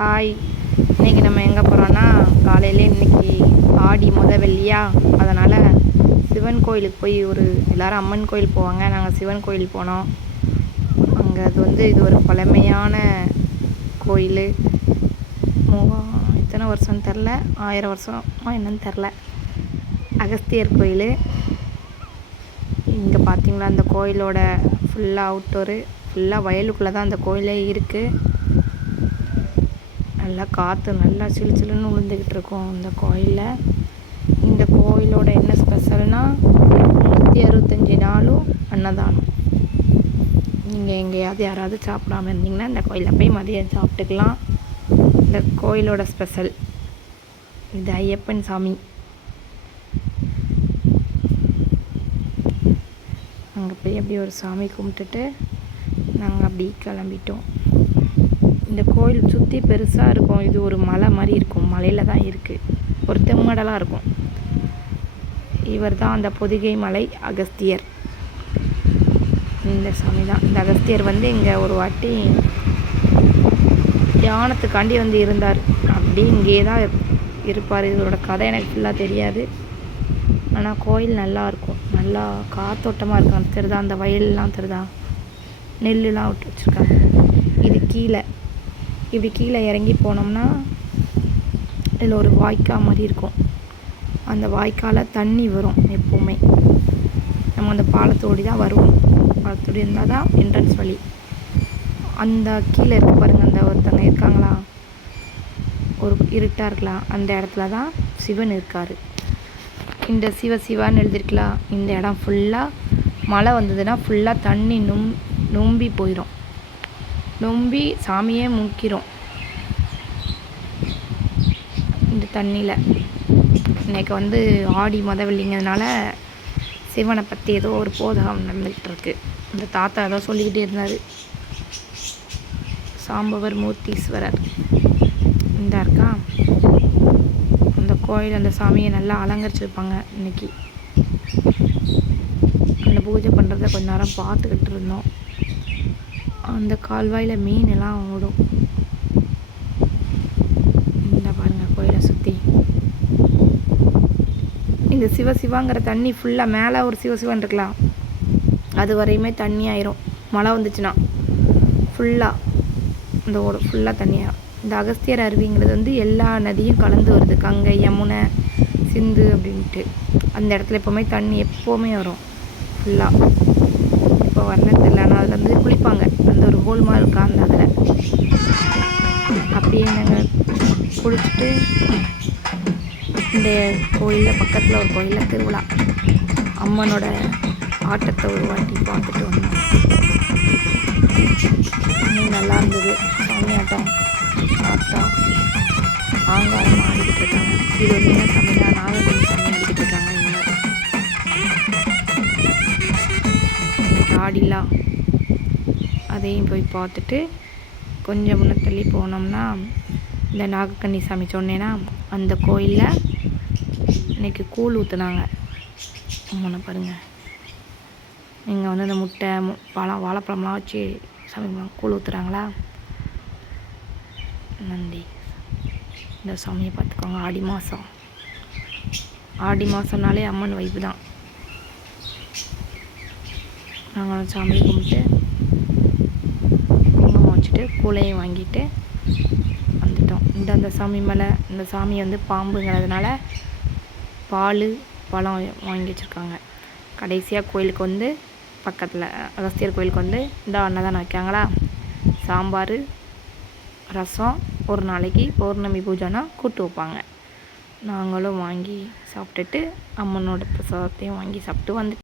Hi. இன்றைக்கி நம்ம எங்கே போகிறோன்னா, காலையிலே இன்றைக்கி ஆடி வெள்ளியா, அதனால் சிவன் கோயிலுக்கு போய் எல்லோரும் அம்மன் கோயில் போவாங்க. நாங்கள் சிவன் கோயில் போனோம். அங்கே இது ஒரு பழமையான கோயில். எத்தனை வருஷம்னு தெரில, 1000 வருஷமா என்னன்னு தெரில. அகஸ்தியர் கோயில். இங்கே பார்த்தீங்களா, அந்த கோயிலோட ஃபுல்லாக அவுட்டோரு, ஃபுல்லாக வயலுக்குள்ளே தான் அந்த கோயிலே இருக்குது. நல்லா காற்று நல்லா சிலு சிலுன்னு விழுந்துக்கிட்டு இருக்கும் இந்த கோயிலில். இந்த கோயிலோட என்ன ஸ்பெஷல்னால் 365 நாளும் அன்னதானம். நீங்கள் எங்கேயாவது யாராவது சாப்பிடாமல் இருந்தீங்கன்னா இந்த கோயிலில் போய் மதியம் சாப்பிட்டுக்கலாம். இந்த கோயிலோட ஸ்பெஷல் இது ஐயப்பன் சாமி. அங்கே போய் அப்படி ஒரு சாமி கும்பிட்டுட்டு நாங்கள் அப்படி கிளம்பிட்டோம். இந்த கோயில் சுற்றி பெருசாக இருக்கும். இது ஒரு மலை மாதிரி இருக்கும். மலையில் தான் இருக்குது. ஒரு தெம்மடலாக இருக்கும். இவர் தான் அந்த பொதிகை மலை அகஸ்தியர். இந்த சாமி தான். இந்த அகஸ்தியர் இங்கே ஒரு வாட்டி தியானத்துக்காண்டி இருந்தார். அப்படி இங்கே தான் இருப்பார். இதோட கதை எனக்கு ஃபுல்லாக தெரியாது. ஆனால் கோயில் நல்லா இருக்கும். நல்லா காத்தோட்டமாக இருக்கும். அந்த தெரிதா, அந்த வயல்லாம் தெரிதா, நெல்லுலாம் விட்டு வச்சுருக்காங்க. இது கீழே இப்படி கீழே இறங்கி போனோம்னா இதில் ஒரு வாய்க்கால் மாதிரி இருக்கும். அந்த வாய்க்காலில் தண்ணி வரும் எப்போவுமே. நம்ம அந்த பாலத்தோடி தான் வருவோம். பாலத்தோடி இருந்தால் தான் என்ட்ரன்ஸ் வழி. அந்த கீழே இருக்க பாருங்கள், அந்த ஒருத்தங்க இருக்காங்களா, ஒரு இருட்டாக இருக்கலாம், அந்த இடத்துல தான் சிவன் இருக்கார். இந்த சிவான்னு எழுதிருக்கலாம். இந்த இடம் ஃபுல்லாக மழை வந்ததுன்னா ஃபுல்லாக தண்ணி நொம்பி போயிடும். நொம்பி சாமியே முக்கிரும் இந்த தண்ணியில். இன்றைக்கி ஆடி வெள்ளிங்கிறதுனால சிவனை பற்றி ஏதோ ஒரு போதகம் நடந்துக்கிட்டு இருக்கு. இந்த தாத்தா ஏதோ சொல்லிக்கிட்டே இருந்தார். சாம்பவர் மூர்த்தீஸ்வரர் இந்த இருக்கா. அந்த கோயில் அந்த சாமியை நல்லா அலங்கரிச்சிருப்பாங்க. இன்றைக்கி அந்த பூஜை பண்ணுறத கொஞ்ச நேரம் பார்த்துக்கிட்டு இருந்தோம். அந்த கால்வாயில் மீன் எல்லாம் ஓடும். இந்த பாருங்கள் கோயிலை சுற்றி. இந்த சிவசிவாங்கிற தண்ணி ஃபுல்லாக மேலே ஒரு சிவன் இருக்கலாம், அது வரையுமே தண்ணி ஆயிரும். மழை வந்துச்சுன்னா ஃபுல்லாக இந்த ஓடும், ஃபுல்லாக தண்ணியாகும். இந்த அகஸ்தியர் அருவிங்கிறது எல்லா நதியும் கலந்து வருது. கங்கை, யமுனை, சிந்து அப்படின்ட்டு. அந்த இடத்துல எப்போவுமே தண்ணி எப்போவுமே வரும் ஃபுல்லாக. இப்போ வரலன்னு தெரியல. ஆனால் அதில் குளிப்பாங்க. அந்த ஒரு ஹோல் மாதிரி இருக்கா அந்த அதில். அப்படியே நாங்கள் குளிச்சுட்டு இந்த கோயிலில் பக்கத்தில் ஒரு கோயிலில் திருவிழா, அம்மனோட ஆட்டத்தை ஒரு வாட்டி பார்த்துட்டு வந்தோம். நல்லா இருந்தது. சாமி ஆட்டம் பார்த்தா ஆங்காரமாக ஆடிக்கிட்டு இருக்காங்க. இது என்ன சாமினா, நாகதேவி சாமி ஆடிக்கிட்டு இருக்காங்க. ஆடிலாம் அதையும் போய் பார்த்துட்டு கொஞ்சம் முன்ன தள்ளி போனோம்னா இந்த நாகக்கன்னி சாமி சொன்னேன்னா அந்த கோயிலில் இன்றைக்கி கூழ் ஊற்றுனாங்க. அம்மனை பாருங்கள். இங்கே அந்த முட்டை வாழைப்பழம்லாம் வச்சு சாமி கூழ் ஊற்றுறாங்களா. நந்தி இந்த சாமியை பார்த்துக்கோங்க. ஆடி மாதம்னாலே அம்மன் வைப்பு தான். நாங்கள் சாமியை கும்பிட்டு குங்குமம் வச்சுட்டு கூழையும் வாங்கிட்டு வந்துட்டோம். அந்த சாமி மேலே இந்த சாமி பாம்புங்கிறதுனால பால் பழம் வாங்கி வச்சுருக்காங்க. கடைசியாக கோயிலுக்கு பக்கத்தில் அகஸ்தியர் கோயிலுக்கு இந்த அன்னதானம் வைக்காங்களா. சாம்பார், ரசம், ஒரு நாளைக்கு பௌர்ணமி பூஜைனா கூட்டு வைப்பாங்க. நாங்களும் வாங்கி சாப்பிட்டுட்டு அம்மனோட பிரசாதத்தையும் வாங்கி சாப்பிட்டு வந்துட்டோம்.